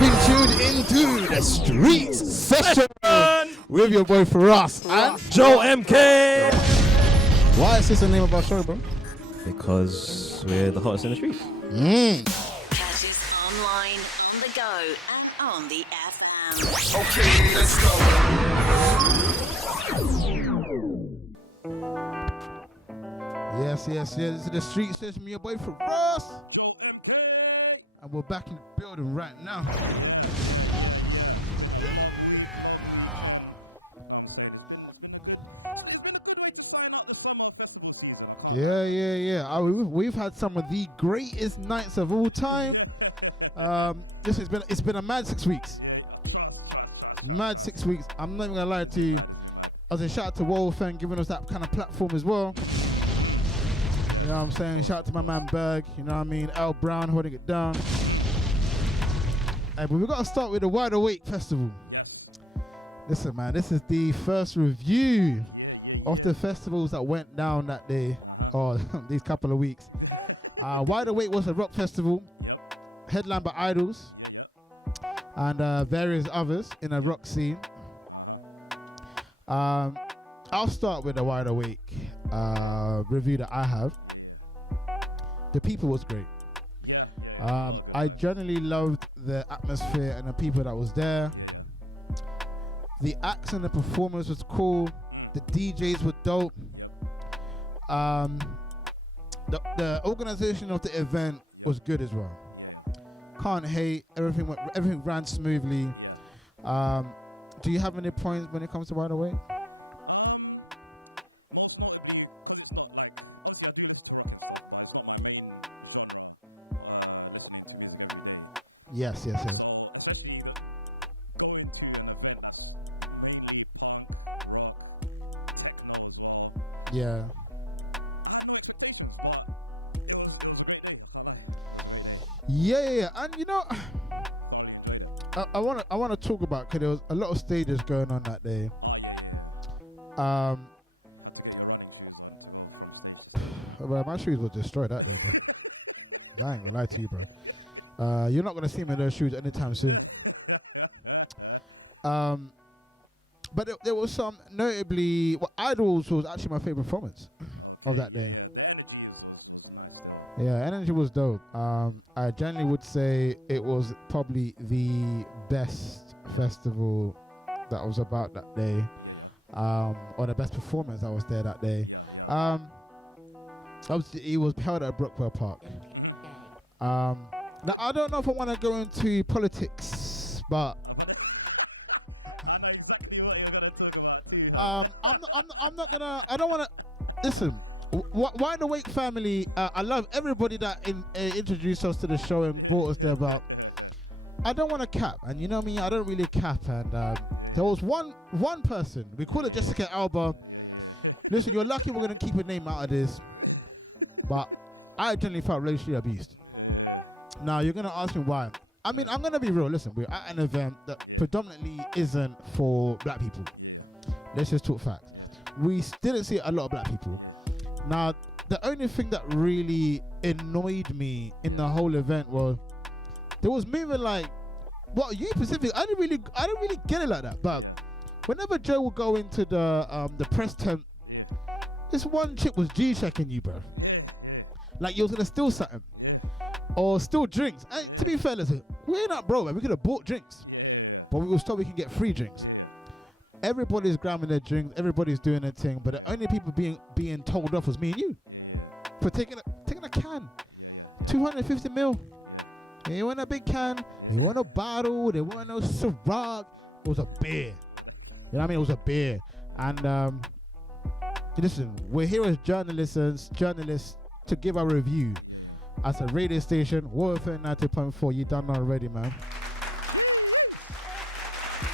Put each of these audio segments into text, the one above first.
been tuned into the streets session with your boy Firahs and Joe MK. Why is this the name of our show, bro? Because we're the hottest in the streets. Catch us online, on the go, and on the FM. Okay, let's go. Yes. This is the street session with your boy Firahs. And we're back in the building right now. Yeah. We've had some of the greatest nights of all time. It's been a mad 6 weeks. Mad 6 weeks. I'm not even gonna lie to you. I was a shout out to Wolf and giving us that kind of platform as well. You know what I'm saying? Shout out to my man Berg. You know what I mean? Al Brown holding it down. Hey, but we've got to start with the Wide Awake Festival. Listen, man, this is the first review of the festivals that went down that day, or these couple of weeks. Wide Awake was a rock festival, headlined by Idols and various others in a rock scene. I'll start with the Wide Awake review that I have. The people was great. I generally loved the atmosphere and the people that was there. The acts and the performance was cool. The DJs were dope. The organization of the event was good as well. Can't hate. Everything ran smoothly. Do you have any points when it comes to Wide Awake? Yes. Yeah. And you know, I wanna talk about, because there was a lot of stages going on that day. Well, my shoes were destroyed that day, bro. I ain't gonna lie to you, bro. You're not gonna see me in those shoes anytime soon. But there was some notably. Well, Idols was actually my favorite performance of that day. Yeah, energy was dope. I generally would say it was probably the best festival that was about that day, or the best performance that was there that day. Obviously, it was held at Brookwell Park. Now, I don't know if I want to go into politics, but I'm not gonna. I don't want to. Listen, Wide Awake family. I love everybody that introduced us to the show and brought us there, but I don't want to cap. And you know me, I don't really cap. And there was one person. We call her Jessica Alba. Listen, you're lucky we're gonna keep her name out of this, but I generally felt racially abused. Now, you're going to ask me why. I mean, I'm going to be real. Listen, we're at an event that predominantly isn't for black people. Let's just talk facts. We didn't see a lot of black people. Now, the only thing that really annoyed me in the whole event was there was movement like, what, you Pacific? I don't really get it like that. But whenever Joe would go into the press tent, this one chick was G-checking you, bro. Like you was going to steal something. Or still drinks. And to be fair, listen, we're not broke, man. We could have bought drinks, but we was told we can get free drinks. Everybody's grabbing their drinks, everybody's doing their thing, but the only people being told off was me and you for taking a can, 250 ml. They want a big can, they want a bottle, they want no Ciroc. It was a beer. You know what I mean? It was a beer. And listen, we're here as journalists to give our review. As a radio station, Water 90.4, you done already, man.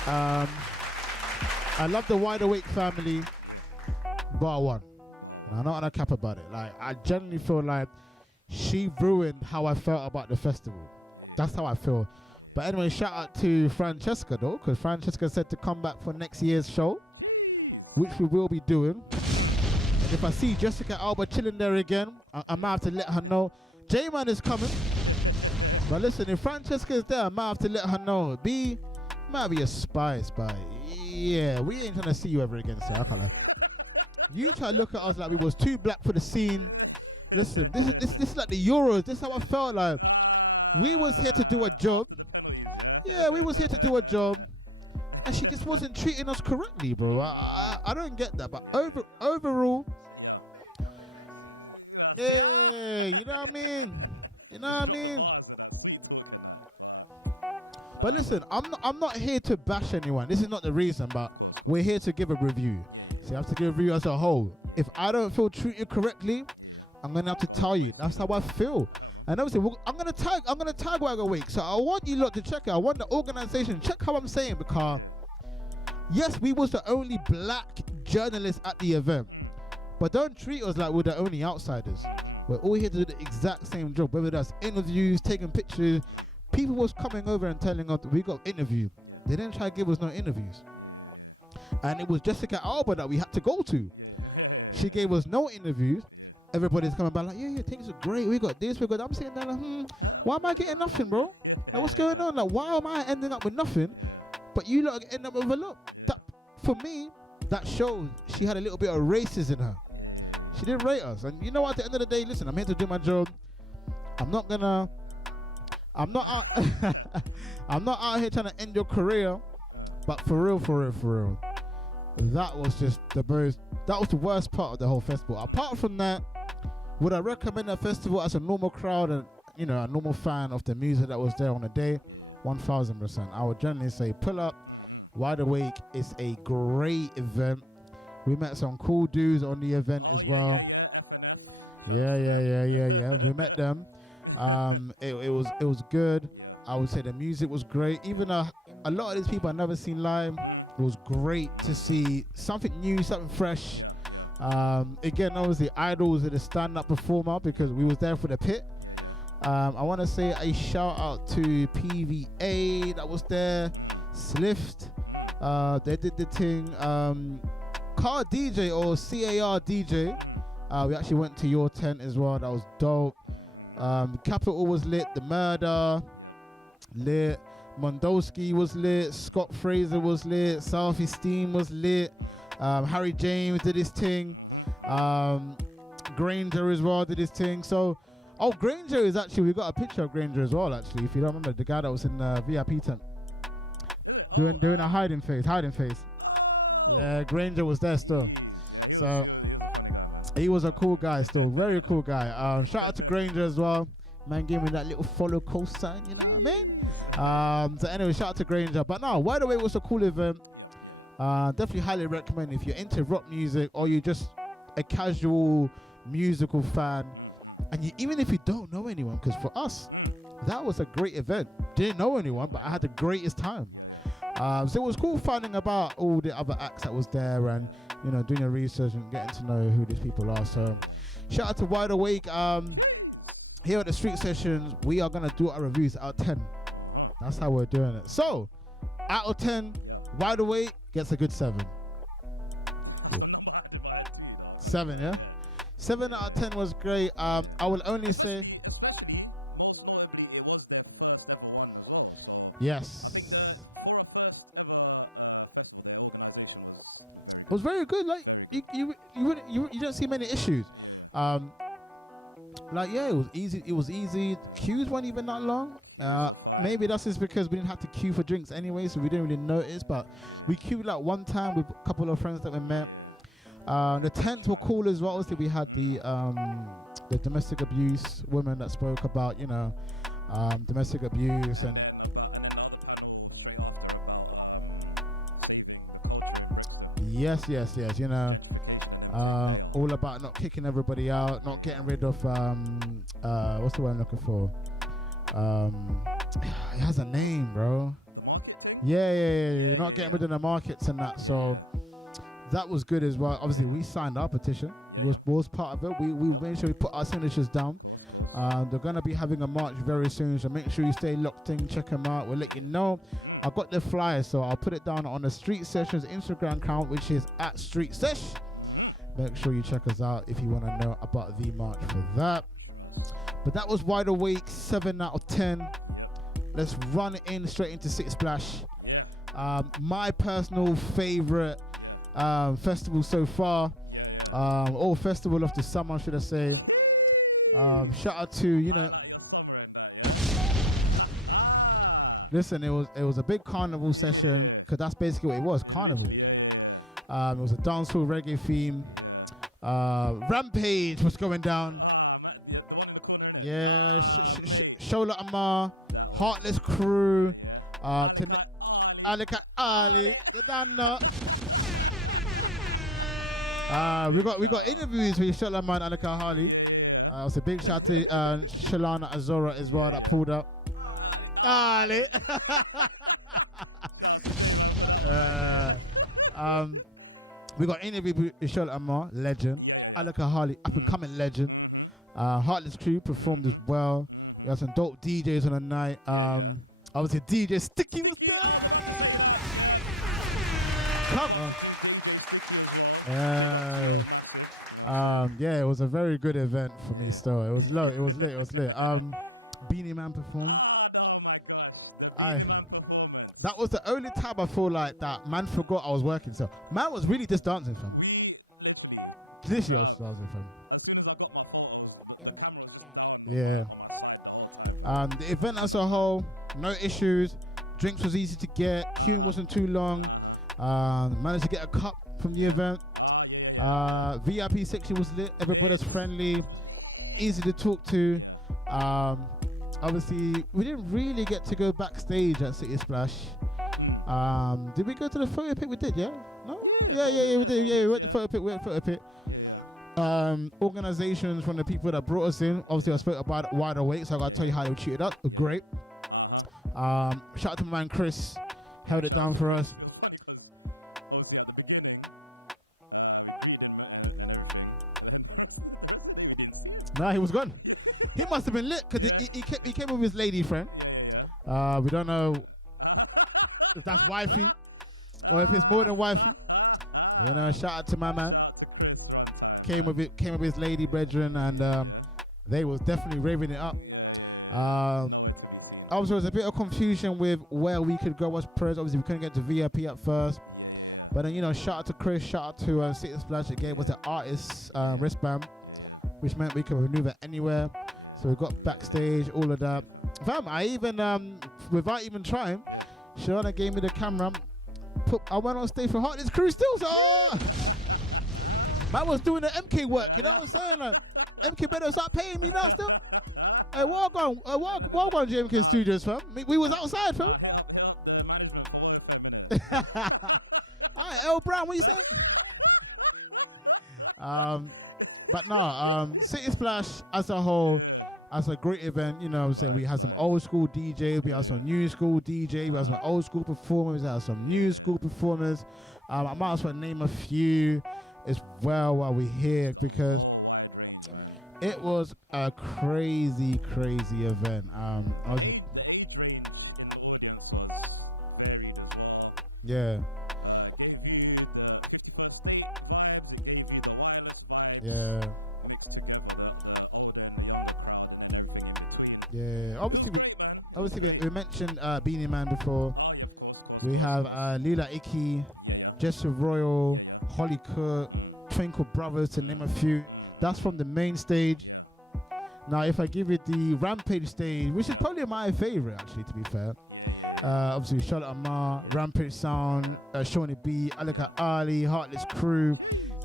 I love the Wide Awake family, bar one. And I'm not gonna cap about it. Like, I genuinely feel like she ruined how I felt about the festival. That's how I feel. But anyway, shout out to Francesca though, because Francesca said to come back for next year's show, which we will be doing. And if I see Jessica Alba chilling there again, I might have to let her know. J-Man is coming. But listen, if Francesca's there, I might have to let her know. Might be a spy. Yeah, we ain't trying to see you ever again, sir. I can't lie. You try to look at us like we was too black for the scene. Listen, this is like the Euros. This is how I felt like. We was here to do a job. Yeah, we was here to do a job. And she just wasn't treating us correctly, bro. I don't get that. But overall, yeah, you know what I mean? You know what I mean? But listen, I'm not here to bash anyone. This is not the reason, but we're here to give a review. So you have to give a review as a whole. If I don't feel treated correctly, I'm gonna have to tell you. That's how I feel. And obviously, I'm gonna tag Wag Awake. So I want you lot to check it. I want the organization check how I'm saying, because yes, we was the only black journalists at the event, but don't treat us like we're the only outsiders. We're all here to do the exact same job, whether that's interviews, taking pictures. People was coming over and telling us we got interview. They didn't try to give us no interviews. And it was Jessica Alba that we had to go to. She gave us no interviews. Everybody's coming back like, yeah, things are great. We got this, we got that. I'm sitting there like, why am I getting nothing, bro? Like, what's going on? Like, why am I ending up with nothing? But you lot end up with a lot. That, for me, that shows she had a little bit of racism in her. She didn't rate us. And you know what, at the end of the day, listen, I'm here to do my job. I'm not out I'm not out here trying to end your career. But for real, that was just that was the worst part of the whole festival. Apart from that, would I recommend a festival as a normal crowd and, you know, a normal fan of the music that was there on the day? 1000%. I would generally say pull up. Wide Awake is a great event. We met some cool dudes on the event as well. Yeah. We met them. It was good. I would say the music was great. Even a lot of these people I've never seen live. It was great to see something new, something fresh. Again, obviously, Idols is a stand-up performer because we was there for the pit. I want to say a shout out to PVA that was there, Slift. They did the thing. Car DJ or CAR DJ. We actually went to your tent as well. That was dope. Capital was lit. The Murder lit. Mondowski was lit. Scott Fraser was lit. Self Esteem was lit. Harry James did his thing. Granger as well did his thing. So, Granger is actually, we got a picture of Granger as well, actually, if you don't remember, the guy that was in the VIP tent. Doing a hiding face. Yeah, Granger was there still. So, he was a cool guy still, very cool guy. Shout out to Granger as well. Man gave me that little follow cosign, you know what I mean? So anyway, shout out to Granger. But no, Wide Awake was a cool event. Definitely highly recommend if you're into rock music or you're just a casual musical fan. And even if you don't know anyone, because for us, that was a great event. Didn't know anyone, but I had the greatest time. So it was cool finding about all the other acts that was there and, you know, doing your research and getting to know who these people are. So shout out to Wide Awake. Here at the Street Sessions, we are going to do our reviews out of 10. That's how we're doing it. So, out of 10, Wide Awake gets a good 7. Good. 7, yeah? 7 out of 10 was great. I will only say... Yes. It was very good. Like, you don't see many issues. Like, yeah, it was easy. The queues weren't even that long. Maybe that's just because we didn't have to queue for drinks anyway, so we didn't really notice. But we queued like one time with a couple of friends that we met. The tents were cool as well. Obviously, we had the domestic abuse women that spoke about, you know, domestic abuse and. Yes. You know. All about not kicking everybody out, not getting rid of what's the word I'm looking for? It has a name, bro. Yeah. You're not getting rid of the markets and that. So that was good as well. Obviously, we signed our petition. It was part of it. We made sure we put our signatures down. They're gonna be having a march very soon, so make sure you stay locked in. Check them out. We'll let you know. I got the flyer, so I'll put it down on the Street Sessions Instagram account, which is @StreetSesh. Make sure you check us out if you want to know about the march for that. But that was Wide Awake, 7 out of 10. Let's run in straight into City Splash. My personal favorite festival so far, or festival of the summer, should I say. Shout out to, you know, listen, it was a big carnival session, because that's basically what it was, carnival. It was a dancehall reggae theme. Rampage was going down. Yeah, Shola Amar, Heartless Crew, Alika Ali, you don't know. We got interviews with Shola Amar and Alika Ali. It was a big shout to Shalana Azora as well that pulled up. Ali. We got interview with Shola Amar, legend. Alika Ali, up and coming legend. Heartless Crew performed as well. We had some dope DJs on the night. Obviously DJ Sticky was there. Come on. Yeah, it was a very good event for me still. It was low, it was lit. Beanie Man performed. That was the only time I feel like that man forgot I was working. So man was really just dancing for me. Literally I was dancing for him. Yeah. The event as a whole, no issues. Drinks was easy to get. Queuing wasn't too long. Managed to get a cup from the event. VIP section was lit. Everybody's friendly, easy to talk to. Obviously, we didn't really get to go backstage at City Splash. Did we go to the photo pit? We did, yeah? No? Yeah, we did. Yeah, we went to the photo pit. Organizations from the people that brought us in. Obviously, I spoke about Wide Awake, so I gotta tell you how they treated us. Great. Shout out to my man Chris, held it down for us. Nah, he was gone. He must have been lit because he came with his lady friend. We don't know if that's wifey or if it's more than wifey. You know, shout out to my man. Came with his lady brethren, and they was definitely raving it up. Obviously, there was a bit of confusion with where we could go as pros. Obviously, we couldn't get to VIP at first, but then, you know, shout out to Chris, shout out to City Splash. It gave us the artist's wristband, which meant we could maneuver anywhere. So we got backstage, all of that. Fam, I even without even trying, Shana gave me the camera. I went on stage for Heartless Crew still. So man was doing the MK work, you know what I'm saying? Like, MK better start paying me now still. Hey, walk on JMK Studios, fam. We was outside, fam. Alright, L Brown, what you saying? But no, City Splash as a whole, as a great event, you know what I'm saying? We had some old school DJs, we had some new school DJs, we had some old school performers, we had some new school performers. I might as well name a few as well while we're here, because it was a crazy event. Yeah. Obviously, we mentioned Beanie Man before. We have Lila Icky, Jesse Royal, Holly Cook, Twinkle Brothers, to name a few. That's from the main stage. Now, if I give it the Rampage stage, which is probably my favorite, actually, to be fair. Obviously, Charlotte Amar, Rampage Sound, Shawnee B, Alika Ali, Heartless Crew,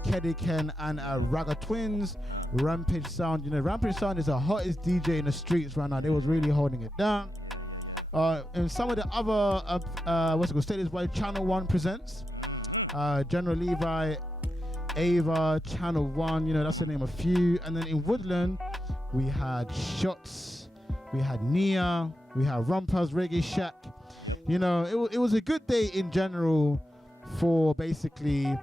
Keddy Ken, and Raga Twins. Rampage Sound, you know, Rampage Sound is the hottest DJ in the streets right now. They was really holding it down. And some of the other, stages by Channel 1 presents. General Levi, Ava, Channel 1, you know, that's the name of a few. And then in Woodland, we had Shots, we had Nia, we had Rumpers, Reggae Shack. You know, it was a good day in general for basically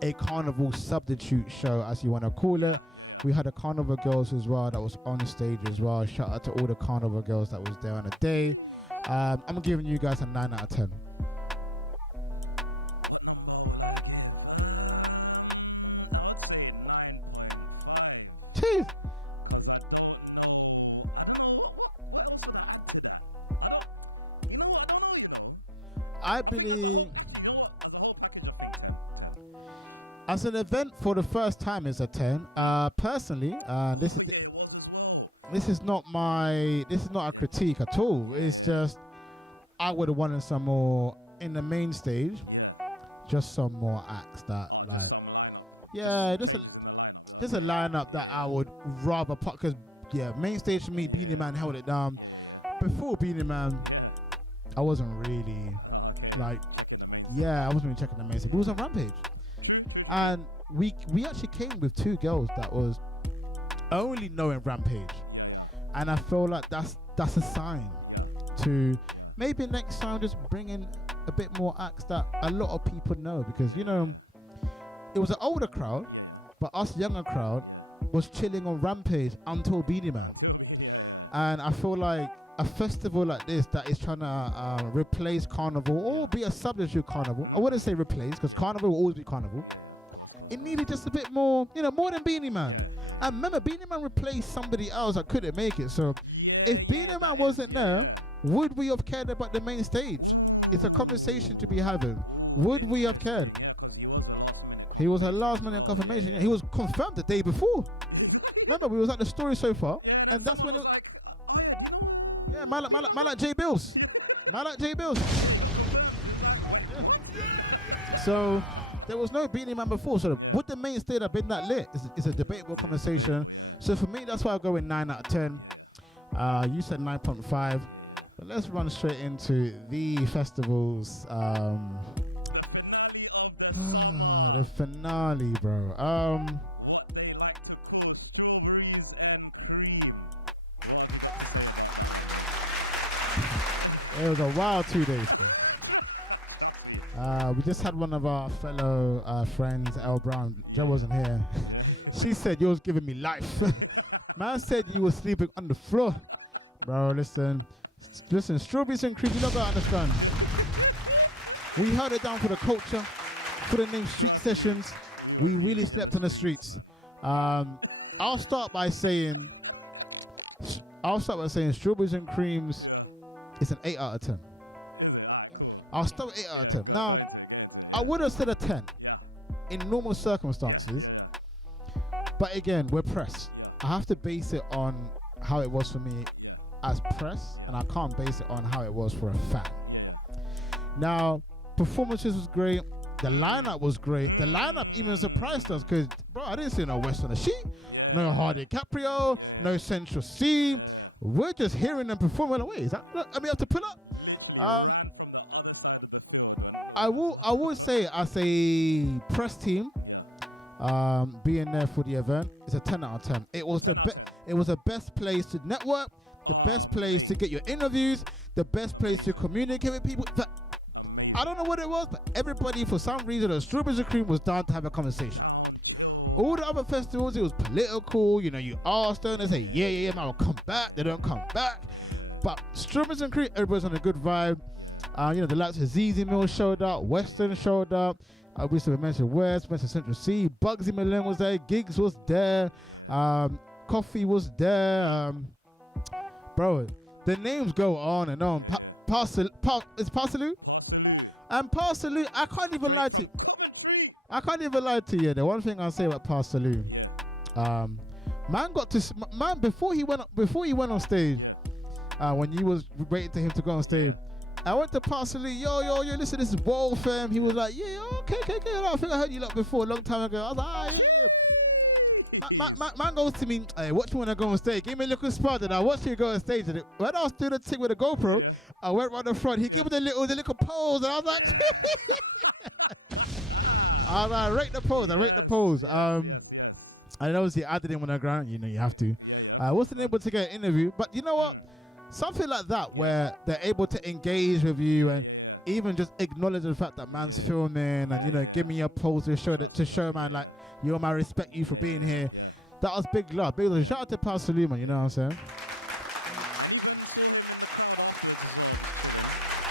a carnival substitute show, as you want to call it. We had the Carnival Girls as well that was on stage as well. Shout out to all the Carnival Girls that was there on the day. I'm giving you guys a 9 out of 10. Jeez. I believe as an event for the first time it's a 10. Personally, this is not a critique at all. It's just I would have wanted some more in the main stage, just some more acts that just a lineup that I would rather put, because main stage for me, Beanie Man held it down. Before Beanie Man, I wasn't really I wasn't really checking the main stage. It was on Rampage, and we actually came with 2 girls that was only knowing Rampage, and I feel like that's a sign to maybe next time just bring in a bit more acts that a lot of people know, because it was an older crowd, but us younger crowd was chilling on Rampage until Beanie Man. And I feel like a festival like this that is trying to replace Carnival or be a substitute Carnival, I wouldn't say replace, because Carnival will always be Carnival. It needed just a bit more, more than Beanie Man. And remember, Beanie Man replaced somebody else that couldn't make it. So if Beanie Man wasn't there, would we have cared about the main stage? It's a conversation to be having. Would we have cared? He was her last minute confirmation. He was confirmed the day before. Remember, we was at the story so far, and that's when it. Yeah, man like J Bills. Man like J Bills. Yeah. So there was no Beanie Man before. So would the main stage have been that lit? It's a debatable conversation. So for me, that's why I go in 9 out of 10. You said 9.5. But let's run straight into the festivals. The finale, bro. It was a wild 2 days, bro. We just had one of our fellow friends, Elle Brown. Joe wasn't here. She said you was giving me life. Man said you were sleeping on the floor. Bro, listen, Strawberries and Cream, you don't gotta understand. We held it down for the culture, for the name Street Sessions. We really slept on the streets. I'll start by saying Strawberries and Creams is an 8 out of 10. I'll start with 8 out of 10. Now, I would have said a 10 in normal circumstances, but again, we're press. I have to base it on how it was for me as press, and I can't base it on how it was for a fan. Now, performances was great. The lineup was great. The lineup even surprised us, because, bro, I didn't see no West on the Sheet, no Hardy Caprio, no Central C. We're just hearing them perform. Well, wait, is that? I mean, I have to pull up. I will say, as a press team, being there for the event, it's a 10 out of 10. It was the best place to network, the best place to get your interviews, the best place to communicate with people. I don't know what it was, but everybody, for some reason, at Strawberries and Cream was down to have a conversation. All the other festivals, it was political. You ask them, they say, yeah, man, I'll come back. They don't come back. But Strawberries and Cream, everybody's on a good vibe. The likes of ZZ Mill showed up, Western showed up. We mentioned West, mentioned Central C. Bugsy Malone was there, Gigs was there, Coffee was there. Bro, the names go on and on. It's Parsaloo? And Parsaloo, I can't even lie to you. The one thing I'll say about Parsaloo, man before he went on stage, when you was waiting for him to go on stage, I went to Parsaloo, yo, listen, this is Wall fam. He was like, yeah, okay. I think I heard you lot before a long time ago. I was like, yeah. Man goes to me, hey, watch me when I go on stage. Give me a little spot, and I watched you go on stage. And when I was doing the thing with the GoPro, I went right the front. He gave me the little pose, and I was like, I rate the pose. And obviously I didn't want to grant, you have to. I wasn't able to get an interview, but you know what? Something like that where they're able to engage with you and even just acknowledge the fact that man's filming and give me a pose to show man like, yo, man, I respect you for being here. That was big love. Big love. Shout out to Parsaloo, man, you know what I'm saying?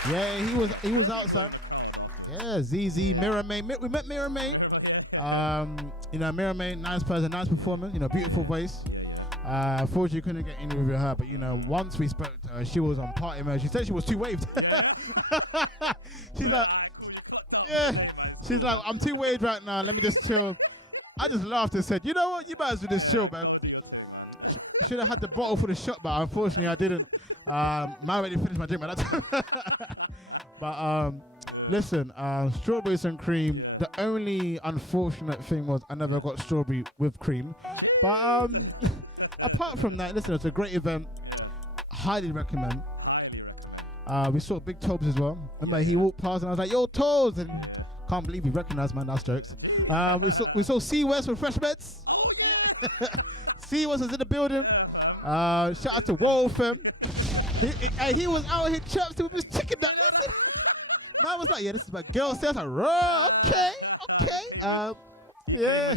Yeah, he was outside. Yeah, ZZ, Mirror May. We met Mirror May. Mirror May, nice person, nice performance, beautiful voice. Unfortunately, couldn't get in with her, but you know, once we spoke to her, she was on party mode. She said she was too waved. She's like, yeah. She's like, I'm too waved right now. Let me just chill. I just laughed and said, you know what? You might as well just chill, man. Should have had the bottle for the shot, but unfortunately, I didn't. I already finished my drink by that time. But listen, strawberries and cream. The only unfortunate thing was I never got strawberry with cream. But apart from that, listen, it's a great event. Highly recommend. We saw Big Tobes as well. Remember, he walked past and I was like, yo, Toes! And can't believe he recognized, man, that's jokes. We saw C West from Fresh Beds. C West was in the building. Shout out to Wolfam. He was out here chapsing with his chicken nut. Listen. Man was like, yeah, this is my girl. So I was like, raw, okay. Yeah.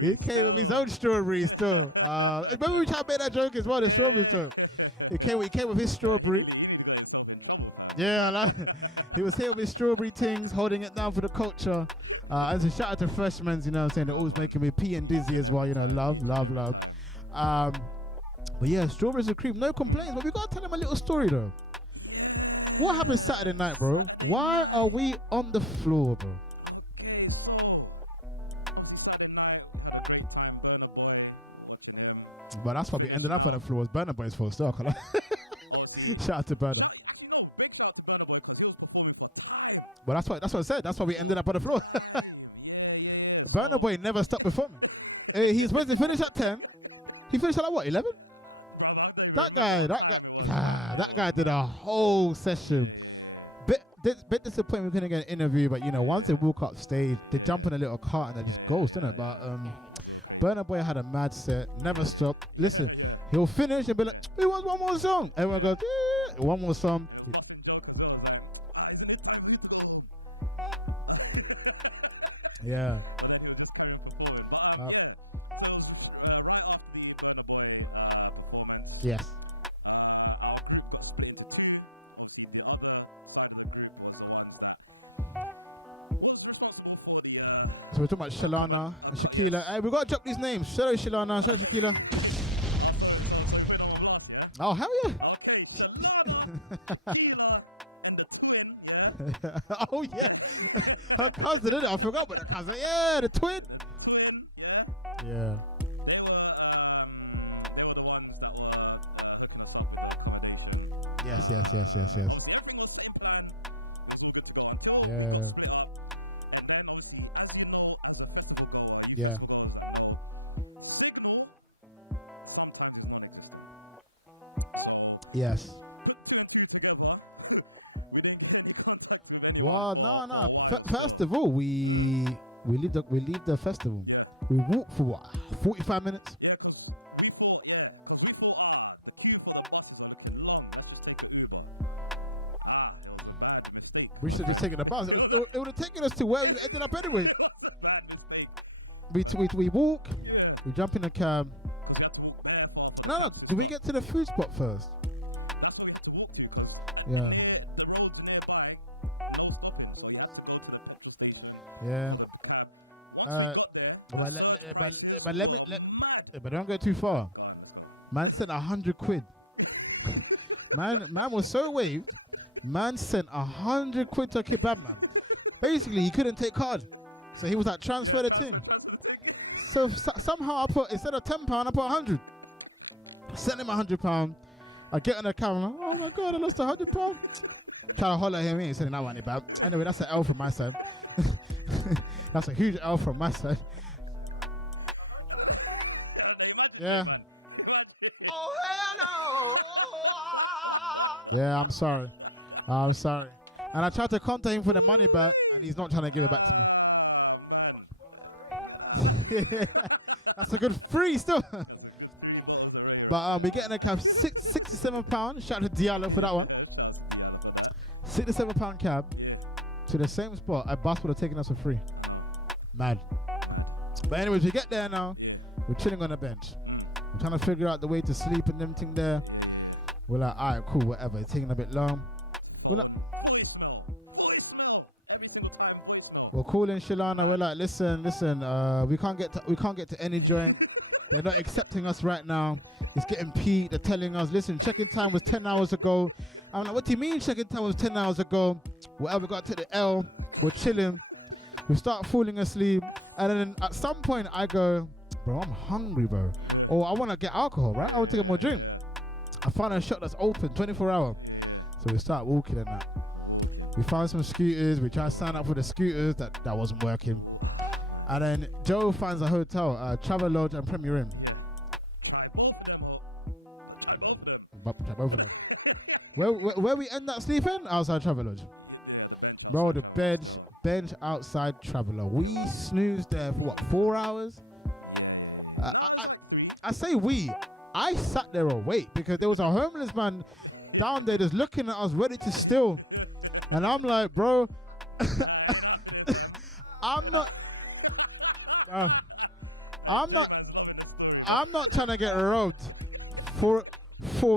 He came with his own strawberries too. Remember we tried to make that joke as well, the strawberries too. He came with his strawberry. Yeah, like, he was here with his strawberry things, holding it down for the culture. As a shout out to Freshmans, you know what I'm saying, they're always making me pee and dizzy as well, you know, love. But yeah, strawberries and cream, no complaints, but we gotta tell them a little story though. What happened Saturday night, bro? Why are we on the floor, bro? But that's why we ended up on the floor. It was Burna Boy's fault still. Shout out to Burna. But that's what I said. That's why we ended up on the floor. Burna Boy never stopped performing. He's supposed to finish at 10. He finished at like what, 11? That guy did a whole session. Bit disappointed we couldn't get an interview, but you know, once they walk up stage, they jump in a little cart and they just ghost, innit? But Burna Boy had a mad set, never stopped. Listen, he'll finish and be like, he wants one more song. Everyone goes, one more song. Yeah. Yes. So we're talking about Shalana and Shakila. Hey, we gotta drop these names. Shout out Shalana, shout out Shakila. Oh, hell yeah. Oh yeah. Her cousin, didn't it? I forgot about the cousin. Yeah, the twin. Yeah. Yes. Yeah. Yeah. Yes. Well, no. First of all, we leave the festival. We walk for what? 45 minutes. We should have just taken the bus. It would have taken us to where we ended up anyway. We walk, we jump in the cab. No, do we get to the food spot first? Yeah. Yeah. But don't go too far. Man sent 100 quid. Man was so waved. Man sent 100 quid to a kebab man. Basically, he couldn't take card, so he was like, transfer the thing. So somehow I put, instead of £10, I put 100. Sent him £100. I get on the camera. Oh my God, I lost £100. Trying to holler at him, he ain't sending that money back. Anyway, that's an L from my side. That's a huge L from my side. Yeah. Oh, hell no. Yeah, I'm sorry. And I tried to contact him for the money back, and he's not trying to give it back to me. That's a good free still. But we get in a cab, £67. Shout out to Diallo for that one. £67 cab to the same spot. A bus would have taken us for free. Mad. But anyways, we get there now. We're chilling on the bench. We're trying to figure out the way to sleep and everything there. We're like, all right, cool, whatever. It's taking a bit long. We're calling Shalana. We're like, listen. We can't get to any joint. They're not accepting us right now. It's getting peaked. They're telling us, listen, check-in time was 10 hours ago. I'm like, what do you mean check-in time was 10 hours ago? Whatever, got to the L. We're chilling. We start falling asleep. And then at some point I go, bro, I'm hungry, bro. Or I want to get alcohol, right? I want to get more drink. I found a shop that's open 24 hours. So we start walking and that. We found some scooters. We try to sign up for the scooters. That wasn't working. And then Joe finds a hotel, Travelodge and Premier Inn. Both of them. Where we end up sleeping? Outside Travelodge. Bro, the bench outside Traveler. We snoozed there for what, 4 hours? I say we. I sat there awake because there was a homeless man down there just looking at us ready to steal. And I'm like, bro, I'm not trying to get robbed for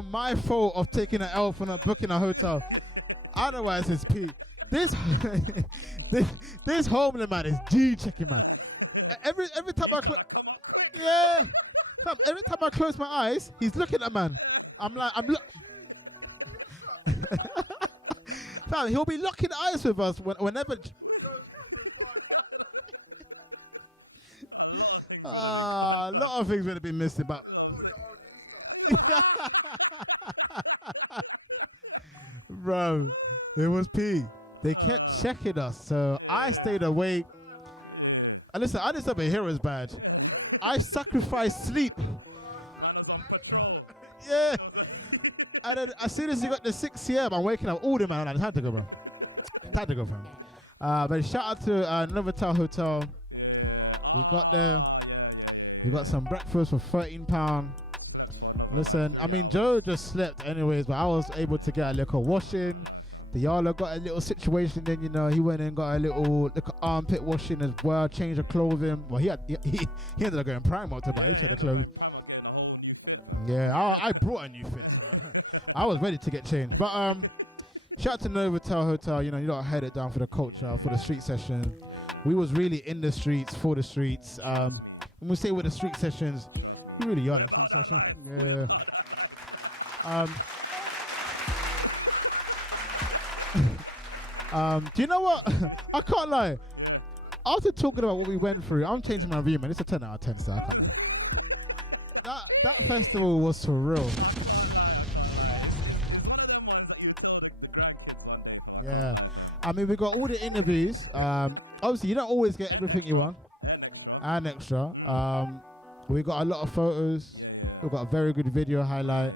my fault of taking an L for not booking a hotel. Otherwise, it's P. This homeless man is G checking, man. Every time I every time I close my eyes, he's looking at man. Fam, he'll be locking eyes with us whenever. A lot of things would have been missing, but bro, it was P. They kept checking us, so I stayed awake. And listen, I didn't have a hero's badge. I sacrificed sleep. Yeah. And then as soon as you got the 6 p.m., I'm waking up all the man. I had to go, bro. Had to go, fam. But shout out to Novotel Hotel. We got there. We got some breakfast for £13. Listen, I mean, Joe just slept anyways, but I was able to get a little washing. The Yala got a little situation, then, you know, he went and got a little armpit washing as well, changed of clothing. Well, he ended up going Primark to buy each of the clothes. Yeah, I brought a new fit, so I was ready to get changed. But shout out to Novotel Hotel, you know, you don't head it down for the culture, for the street session. We was really in the streets, for the streets. When we say with the street sessions, we really are the street session. Yeah. Do you know what? I can't lie. After talking about what we went through, I'm changing my view, man. It's a 10 out of 10 star. I can't lie. That festival was surreal. Yeah. I mean, we got all the interviews. Obviously, you don't always get everything you want. And extra. We got a lot of photos. We got a very good video highlight.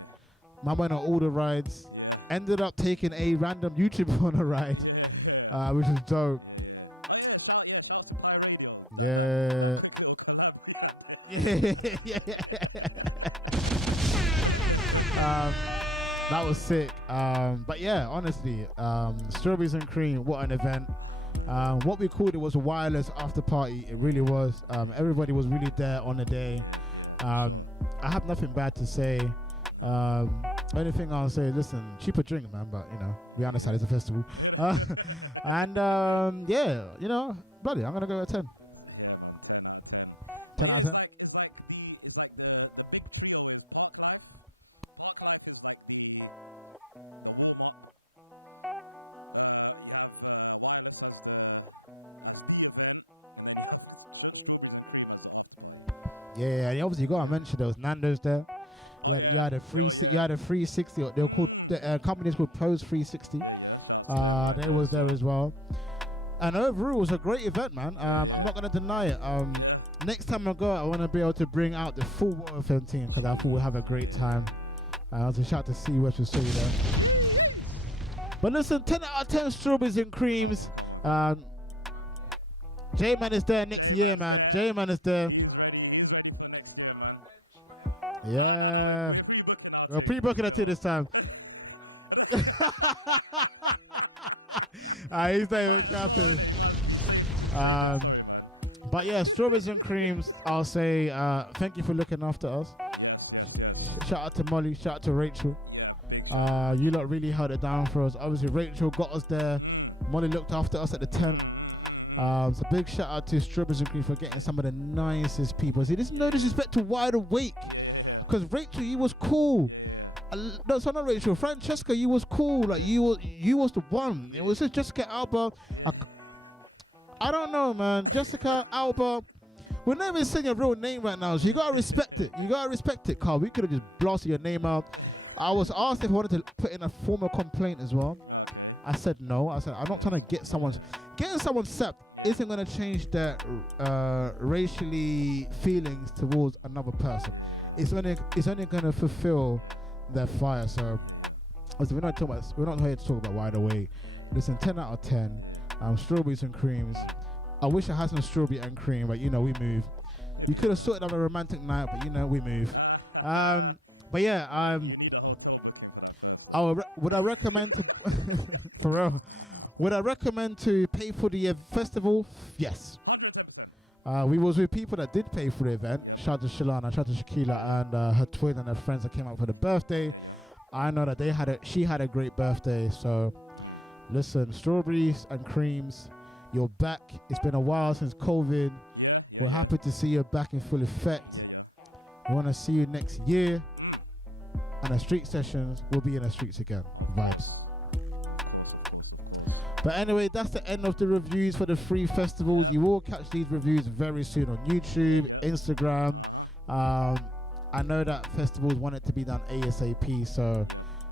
Man went on all the rides. Ended up taking a random YouTuber on a ride, which was dope. Yeah. Yeah. That was sick. But yeah, honestly, Strawberries and Cream, what an event. What we called it was a wireless after party. It really was. Everybody was really there on the day. I have nothing bad to say. Only thing I'll say, listen, cheaper drink, man, but you know, we understand it's a festival. And yeah, you know, bloody, I'm gonna go at 10. 10 out of 10. Yeah, and obviously you gotta mention there was Nando's there. You had a 360. They were called the company's called Pose 360. They was there as well. And overall, it was a great event, man. I'm not gonna deny it. Next time I go, I want to be able to bring out the full Waterford team because I thought we'll have a great time. So shout out to C West, we'll see you there. But listen, 10 out of 10 Strawberries and Creams. J-Man is there next year, man. J-Man is there. Yeah. We're pre-booking it this time. He's not even shouting. But yeah, Strawberries and Creams, I'll say thank you for looking after us. Shout out to Molly, shout out to Rachel. You lot really held it down for us. Obviously, Rachel got us there. Molly looked after us at the tent. So big shout out to Strawberries and Cream for getting some of the nicest people. See, this is no disrespect to Wide Awake, because Rachel, you was cool. No, so not Rachel. Francesca, you was cool. Like you was the one. It was just Jessica Alba. I don't know, man. Jessica Alba. We're not even saying your real name right now, so you gotta respect it. You gotta respect it, Carl. We could have just blasted your name out. I was asked if I wanted to put in a formal complaint as well. I said no. I said I'm not trying to getting someone sapped isn't gonna change their racially feelings towards another person. It's only gonna fulfill their fire. So we're not here to talk about Wide Awake. Listen, 10 out of 10. Strawberries and creams. I wish I had some strawberry and cream, but we move. You could have sorted out a romantic night, but we move. But yeah, would I recommend to for real? Would I recommend to pay for the festival? Yes. We was with people that did pay for the event. Shout out to Shalana, shout out to Shakila, and her twin and her friends that came out for the birthday. I know that she had a great birthday. So listen, strawberries and creams, you're back. It's been a while since COVID. We're happy to see you back in full effect. We want to see you next year. And the street sessions will be in the streets again. Vibes. But anyway, that's the end of the reviews for the 3 festivals. You will catch these reviews very soon on YouTube, Instagram. I know that festivals want it to be done ASAP, so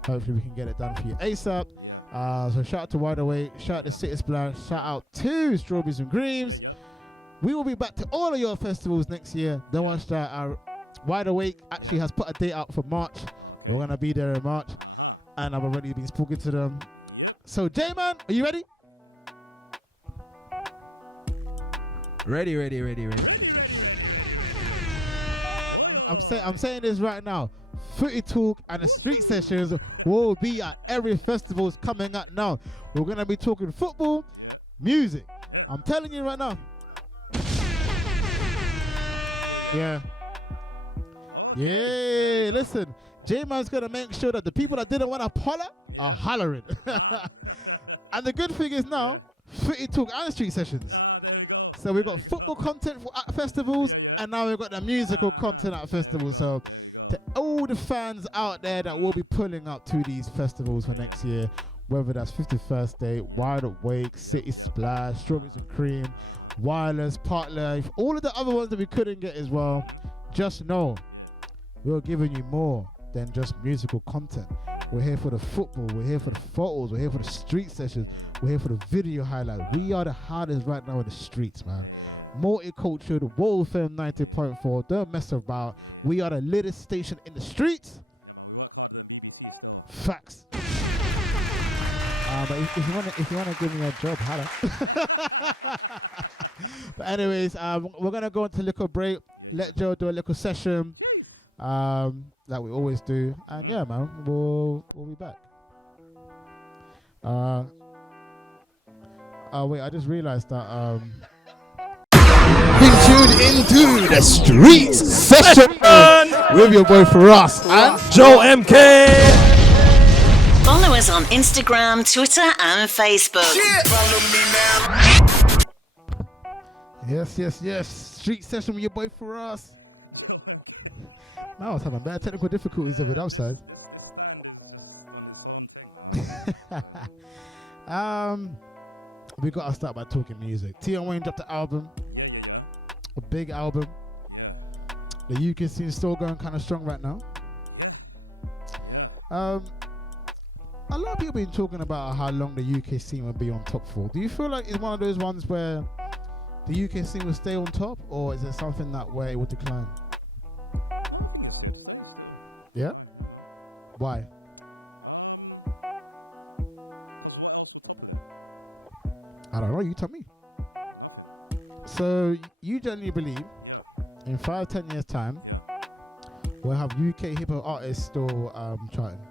hopefully we can get it done for you ASAP. So shout out to Wide Awake, shout out to City Splash, shout out to Strawberries and Creams. We will be back to all of your festivals next year. Don't watch that. Wide Awake actually has put a date out for March. We're going to be there in March, and I've already been speaking to them. So, J-Man, are you ready? Ready. I'm saying this right now. Footy Talk and the street sessions will be at every festival's coming up now. We're going to be talking football, music. I'm telling you right now. Yeah, listen. J-Man's going to make sure that the people that didn't want to holler are hollering. And the good thing is now, Footy Talk and street sessions. So we've got football content at festivals, and now we've got the musical content at festivals. So to all the fans out there that will be pulling up to these festivals for next year, whether that's 51st Day, Wide Awake, City Splash, Strawberries and Cream, Wireless, Park Life, all of the other ones that we couldn't get as well, just know we're giving you more than just musical content. We're here for the football, we're here for the photos, we're here for the street sessions, we're here for the video highlights. We are the hardest right now in the streets, man. Multicultural, World FM 90.4, don't mess about. We are the latest station in the streets. Facts. But if you wanna give me a job, holla. But anyways, we're gonna go into a little break. Let Joe do a little session. Like we always do, and yeah, man, we'll be back. Wait, I just realized that being tuned into the streets session with your boy Firahs and Joe MK. Follow us on Instagram, Twitter, and Facebook. Follow me now. Yes. Street session with your boy Firahs. Man, I was having bad technical difficulties over the outside. We gotta start by talking music. Tion Wayne dropped an album, a big album. The UK scene is still going kind of strong right now. A lot of people been talking about how long the UK scene will be on top for. Do you feel like it's one of those ones where the UK scene will stay on top, or is it something that where it will decline? Yeah? Why? I don't know, you tell me. So you generally believe in 5-10 years time we'll have UK hip hop artists still charting?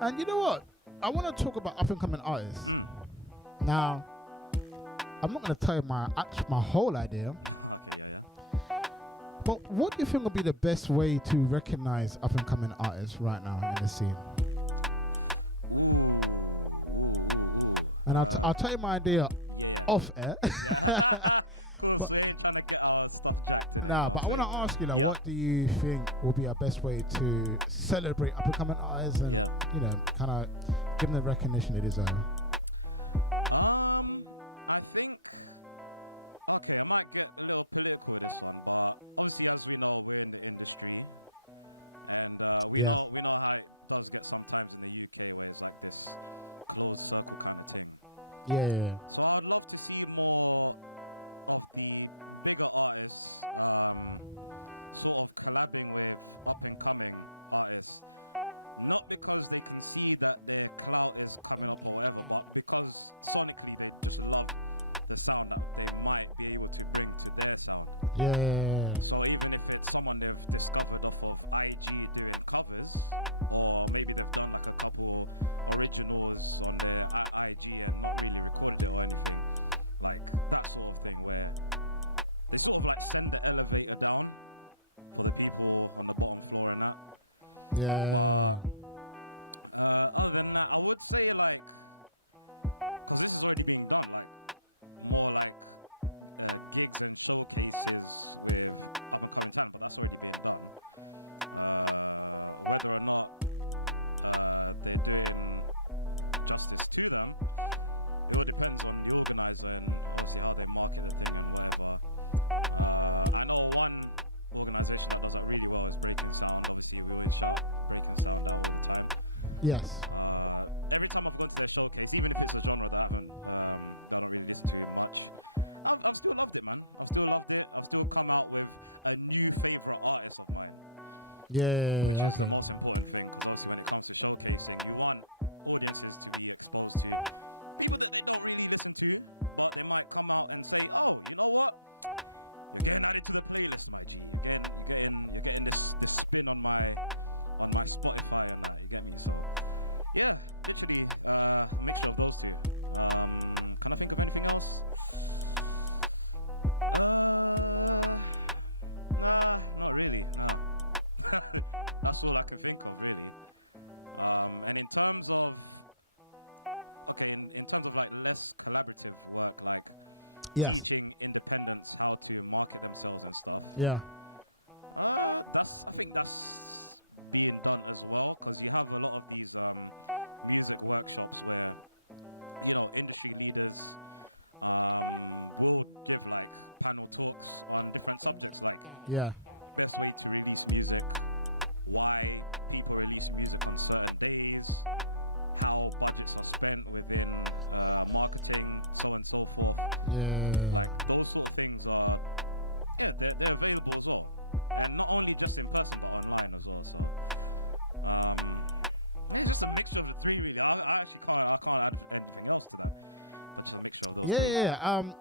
And you know what? I want to talk about up and coming artists. Now, I'm not going to tell you my whole idea. But what do you think would be the best way to recognize up and coming artists right now in the scene? And I'll tell you my idea off air. but I want to ask you, like, what do you think will be our best way to celebrate up and coming artists and, you know, kind of give them the recognition they deserve? Yeah. Yeah. Yeah. Yeah. Yes. Yeah, okay. Yes. Yeah. Yeah. Yeah. Yeah.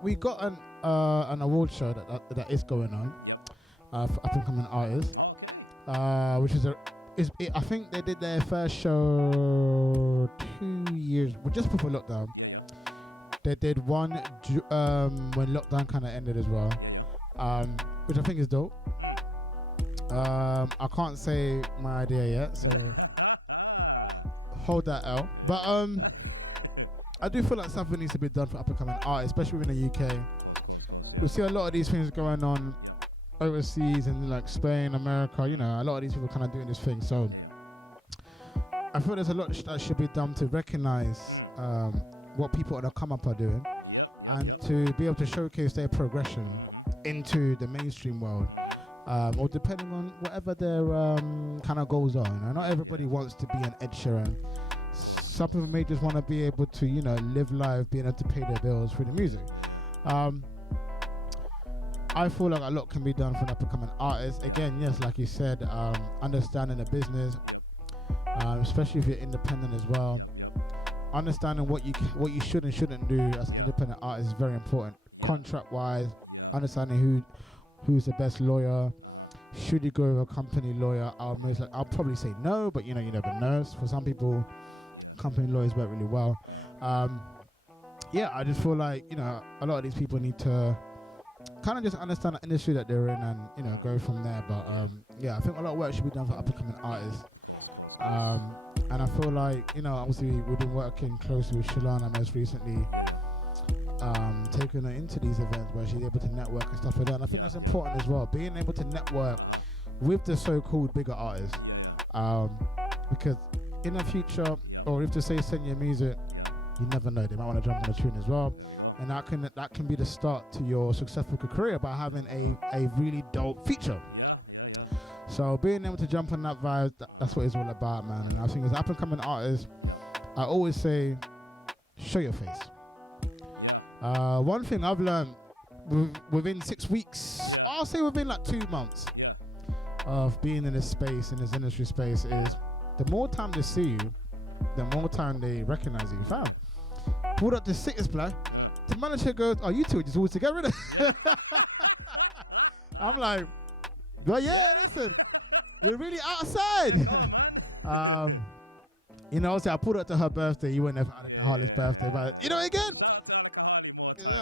We got an award show that is going on for up and coming artists, which I think they did their first show 2 years, well, just before lockdown. They did one when lockdown kind of ended as well, which I think is dope. I can't say my idea yet, so hold that L. But I do feel like something needs to be done for up and coming artists, especially in the UK. We see a lot of these things going on overseas in like Spain, America. You know, a lot of these people kind of doing this thing. So I feel there's a lot that should be done to recognize what people on the come up are doing, and to be able to showcase their progression into the mainstream world, or depending on whatever their kind of goals are. You know, not everybody wants to be an Ed Sheeran. Some people may just want to be able to, you know, live life, being able to pay their bills through the music. I feel like a lot can be done for an up-and-coming artist. Again, yes, like you said, understanding the business, especially if you're independent as well. Understanding what you should and shouldn't do as an independent artist is very important. Contract-wise, understanding who's the best lawyer, should you go with a company lawyer? I'll probably say no, but you never know. For some people, company lawyers work really well. Yeah, I just feel like a lot of these people need to kind of just understand the industry that they're in and go from there. But yeah, I think a lot of work should be done for up-and-coming artists. And I feel like obviously we've been working closely with Shalana most recently, taking her into these events where she's able to network and stuff like that. And I think that's important as well, being able to network with the so-called bigger artists, because in the future, or if they say send your music, you never know, they might want to jump on a tune as well, and that can be the start to your successful career by having a really dope feature. So being able to jump on that vibe, that's what it's all about, man. And I think as an up-and-coming artist, I always say, show your face. One thing I've learned within 6 weeks, I'll say within like 2 months of being in this space, in this industry space, is the more time they see you, the more time they recognize you. Fam, pulled up the sitters play. The manager goes, "Oh, you two are just all together." I'm like, "Well, yeah, listen, we're really outside." Obviously I pulled up to her birthday. You weren't there for Harley's birthday, but again. What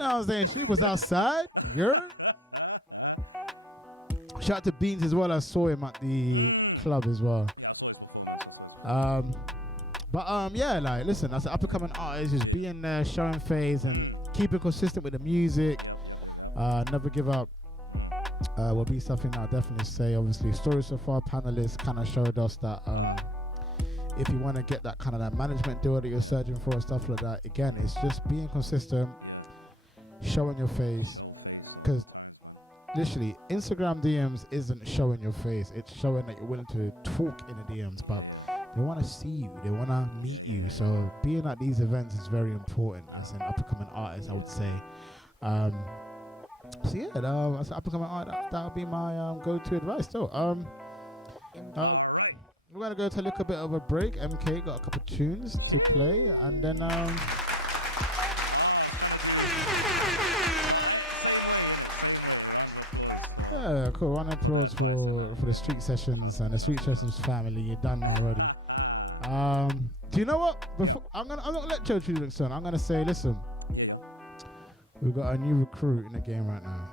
I'm saying? She was outside. Shout out to Beans as well. I saw him at the club as well. Yeah, like, listen, as an up-and-coming artist, just being there, showing face, and keeping consistent with the music. Never give up. Will be something I'll definitely say. Obviously, Story So Far panelists kind of showed us that if you want to get that kind of that management deal that you're searching for and stuff like that, again, it's just being consistent, showing your face, because literally Instagram DMs isn't showing your face, it's showing that you're willing to talk in the DMs, but they want to see you, they want to meet you. So being at these events is very important as an up-and-coming artist, I would say. So yeah, as an up-and-coming artist, that would be my go-to advice still. We're going to go to a little bit of a break. MK got a couple of tunes to play, and then yeah, cool. One applause for the Street Sessions and the Street Sessions family. You're done already. Do you know what? I'm not gonna let Joe choose next turn. I'm gonna say, listen, we've got a new recruit in the game right now.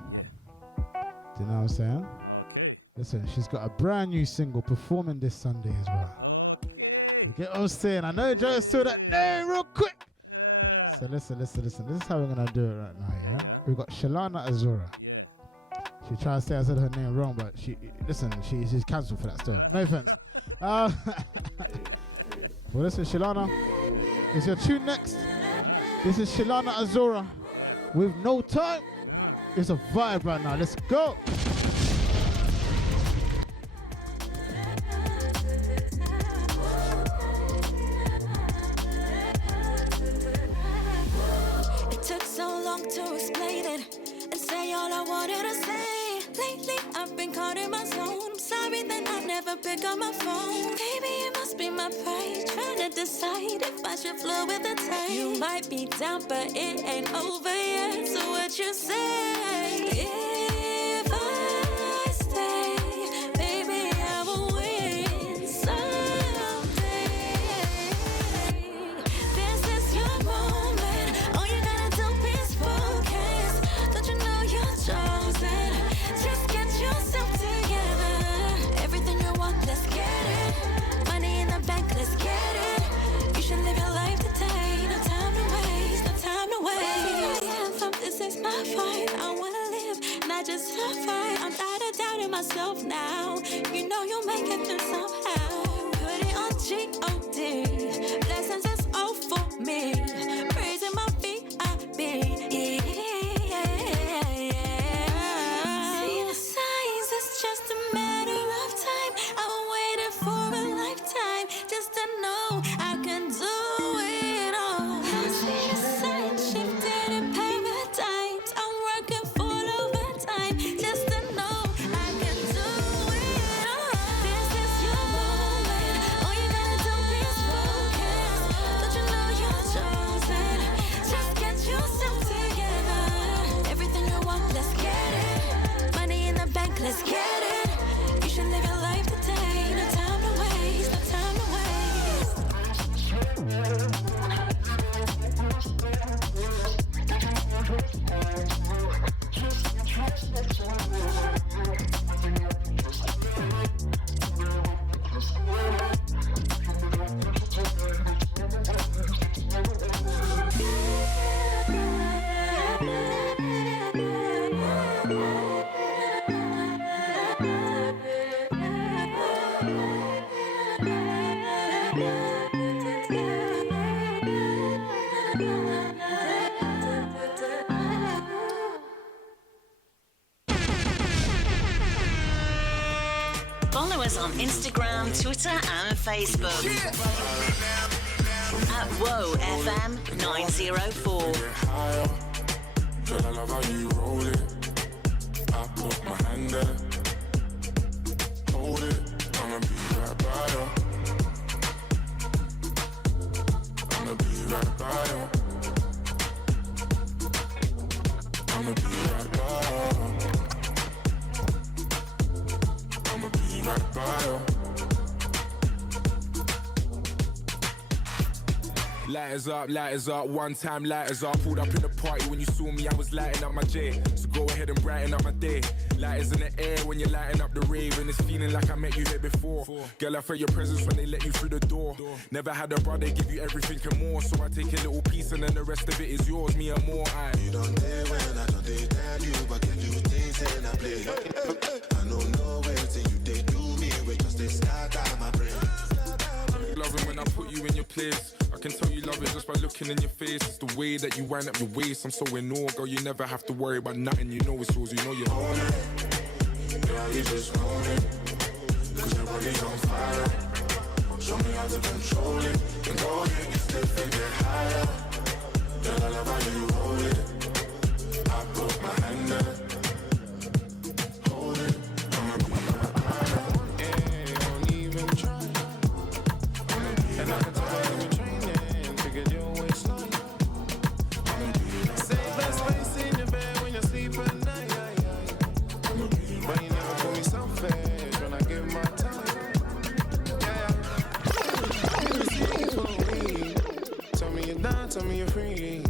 Do you know what I'm saying? Listen, she's got a brand new single performing this Sunday as well. You get what I'm saying? I know Joe saw that name real quick. So listen. This is how we're gonna do it right now, yeah? We've got Shalana Azura. She tried to say I said her name wrong, but she's cancelled for that still. No offense. Well, listen, Shalana, it's your tune next. This is Shalana Azura with No Time. It's a vibe right now. Let's go. To explain it and say all I wanted to say. Lately I've been caught in my zone. I'm sorry that I never pick up my phone. Maybe it must be my pride, trying to decide if I should flow with the tide. You might be down, but it ain't over yet. So what you say? If I stay, baby, I will win someday. This is your moment. All you gotta do is focus. Don't you know you're chosen? Just get yourself together. Everything you want, let's get it. Money in the bank, let's get it. You should live your life today. No time to waste, no time to waste. This is my fight. I wanna live Follow us on Instagram, Twitter, and Facebook. At Whoa FM 904. Girl, I love how you roll it. I put my hand there. Hold it. I'ma be right by you. I'ma be right by you. I'ma be right by you. I'ma be right by you. Lighters up, one time lighters up. Pulled up in the party when you saw me, I was lighting up my J. So go ahead and brighten up my day. Lighters in the air when you're lighting up the rave. And it's feeling like I met you here before. Girl, I felt your presence when they let you through the door. Never had a brother give you everything and more. So I take a little piece and then the rest of it is yours, me and more. You don't dare when I don't dare tell you, but can you things and I play. I know no way till you they do me with just this start out my brain. Loving when I put you in your place. I can tell you love it just by looking in your face. It's the way that you wind up your waist. I'm so in awe, girl. You never have to worry about nothing. You know it's yours. You know you own it. Girl, you just own it. Cause your body's on fire. Show me how to control it. And go ahead, get stiff and get higher. Girl, I love how you roll it. I put my hand there. Hold it. I'ma be right by you. Yeah, don't even try. And I can tell you we're training to get your waistline. Save that space in your bed when you sleep at night. But you never call me selfish when I give my time. Tell me you're down, tell me you're free.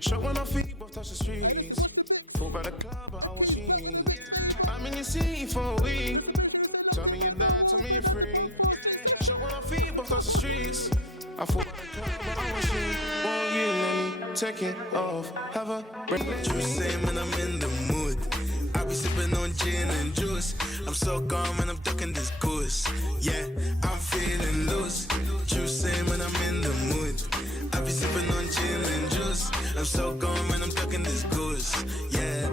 Shut on our feet, both touch the streets. Full by the club, but I want she. I'm in your city for a week. Tell me you're down, tell me you're free. Shut on our feet, both touch the streets. I fall by the club, but I want she. Won't you let me take it off? Have a break. You say when I'm in the mood. I be sipping on gin and juice. I'm so calm and I'm ducking this goose. Yeah, I'm feeling loose. You say when I'm in the mood. I be sipping on gin and juice. I'm so calm and I'm ducking this goose. Yeah.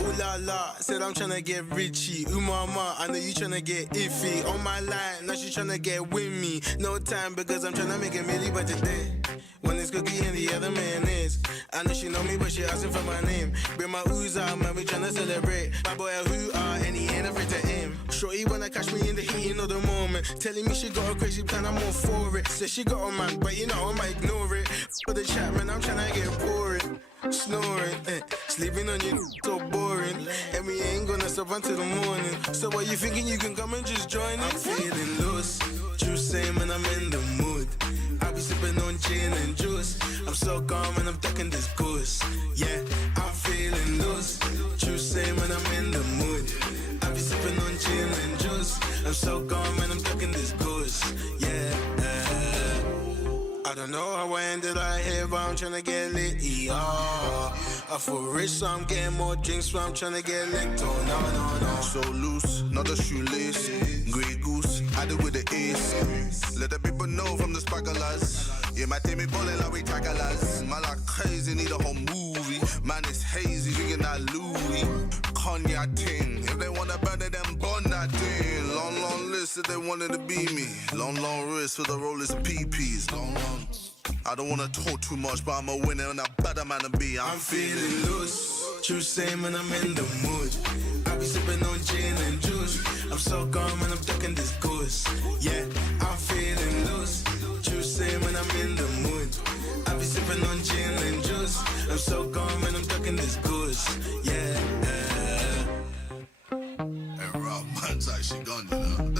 Ooh la la, said I'm tryna get richy. Ooh mama, I know you tryna get iffy. On my line, now she tryna get with me. No time because I'm tryna make a milli by today. When it's cookie and the other man is. I know she know me, but she asking for my name. Bring my ooze out, man, we tryna celebrate. My boy a who are, and he ain't afraid to aim. Shorty wanna catch me in the heat of the moment. Telling me she got a crazy plan, I'm all for it. Says she got a man, but you know I might ignore it. For the chat, man, I'm tryna get boring. Snoring, sleeping on you, so boring. And we ain't gonna stop until the morning. So what you thinking you can come and just join us? I'm feeling loose, true same when I'm in the mood. I be sipping on gin and juice. I'm so calm and I'm ducking this goose. Yeah, I'm feeling loose, true same when I'm in the mood. I be sipping on gin and juice. I'm so calm and I'm ducking this goose. Yeah. I don't know how I ended right here, but I'm tryna get lit, yeah. I feel rich, so I'm getting more drinks, so I'm tryna get licked, oh no. So loose, not a shoelace. Grey goose, I do with the ace. Let the people know from the sparklers. Yeah, my team is ballin' like we tacklers. Man like crazy, need a whole movie. Man is hazy, drinking that Louis. Cognac ting. If they wanna burn it, then burn that thing. Long list if they wanted to be me. Long wrist for the rollers and PPs. Long. I don't wanna talk too much, but I'm a winner and a better man to be. I'm feeling loose, true same when I'm in the mood. I be sipping on gin and juice. I'm so calm and I'm ducking this goose. Yeah, I'm feeling loose, true same when I'm in the mood. I be sipping on gin and juice. I'm so calm and I'm ducking this goose. Yeah. Hey, Rob, man's actually gone, you know.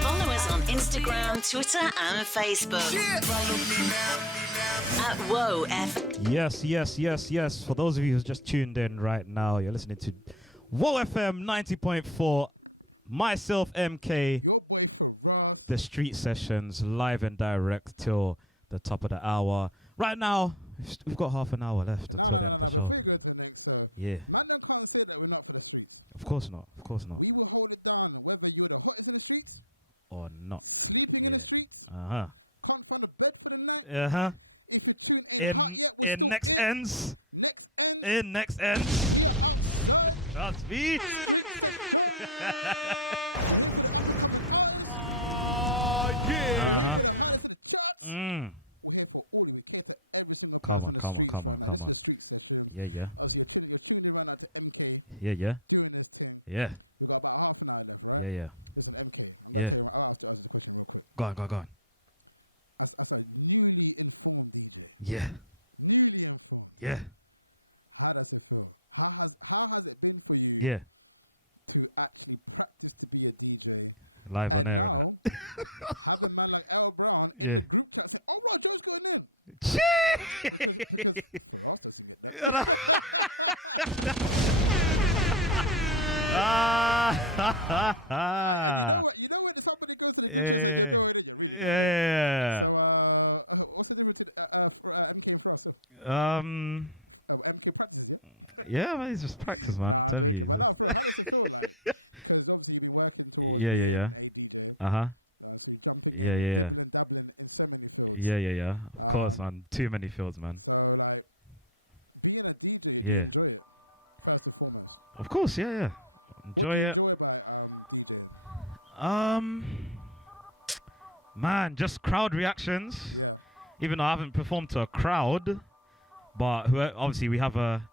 Follow us on Instagram, Twitter, and Facebook. At Whoa FM. Yes. For those of you who's just tuned in right now, you're listening to Whoa FM 90.4. Myself, MK. The street sessions, live and direct till the top of the hour. Right now, we've got half an hour left until the end of the show. Yeah. Of course not. Or not. Yeah. in next ends. In next ends. Trust me. Uh-huh. Come on. Yeah. Go on. Yeah. Yeah. Live on air and that. Yeah. Yeah. Yeah, man, it's just practice, man. I'm telling you. Yeah. Uh-huh. Yeah. Of course, man. Too many fields, man. Yeah. Of course, yeah. Enjoy it. Man, just crowd reactions. Even though I haven't performed to a crowd, but obviously we have a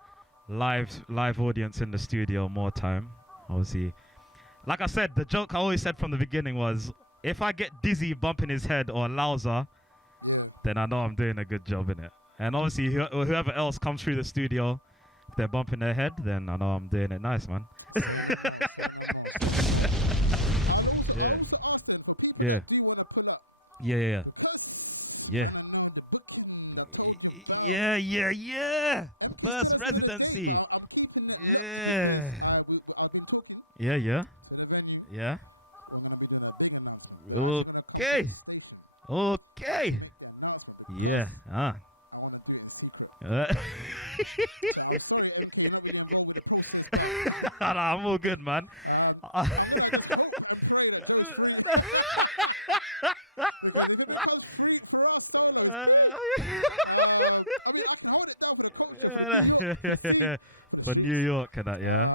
live audience in the studio more time. Obviously, like I said, the joke I always said from the beginning was, if I get dizzy bumping his head or louser, then I know I'm doing a good job in it. And obviously, whoever else comes through the studio, if they're bumping their head, then I know I'm doing it nice, man. Yeah. First residency. Yeah. Okay. Yeah. I'm all good, man. For New York and that, yeah.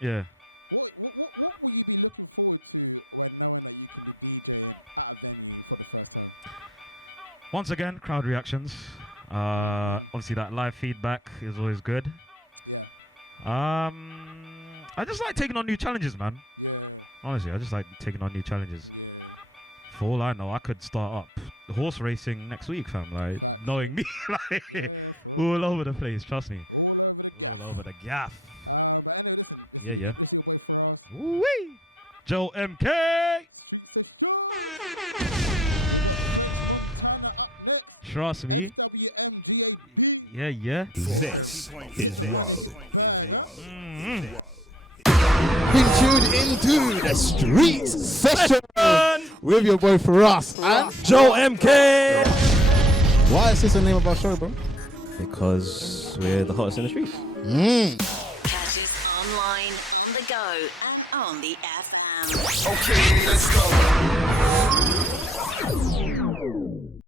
Yeah. Once again, crowd reactions. Obviously, that live feedback is always good. I just like taking on new challenges, man. Honestly, I just like taking on new challenges. For all I know, I could start up horse racing next week, fam. Like, knowing me, like, all over the place. Trust me, all over the gaff. Yeah. Woo-wee! Joe MK. Trust me. Yeah. This is Row. Been tuned into the street session with your boy Firahs and Joe MK. Why is this the name of our show, bro? Because we're the hottest in the streets. Catch us online, on the go, and on the FM. Okay, let's go.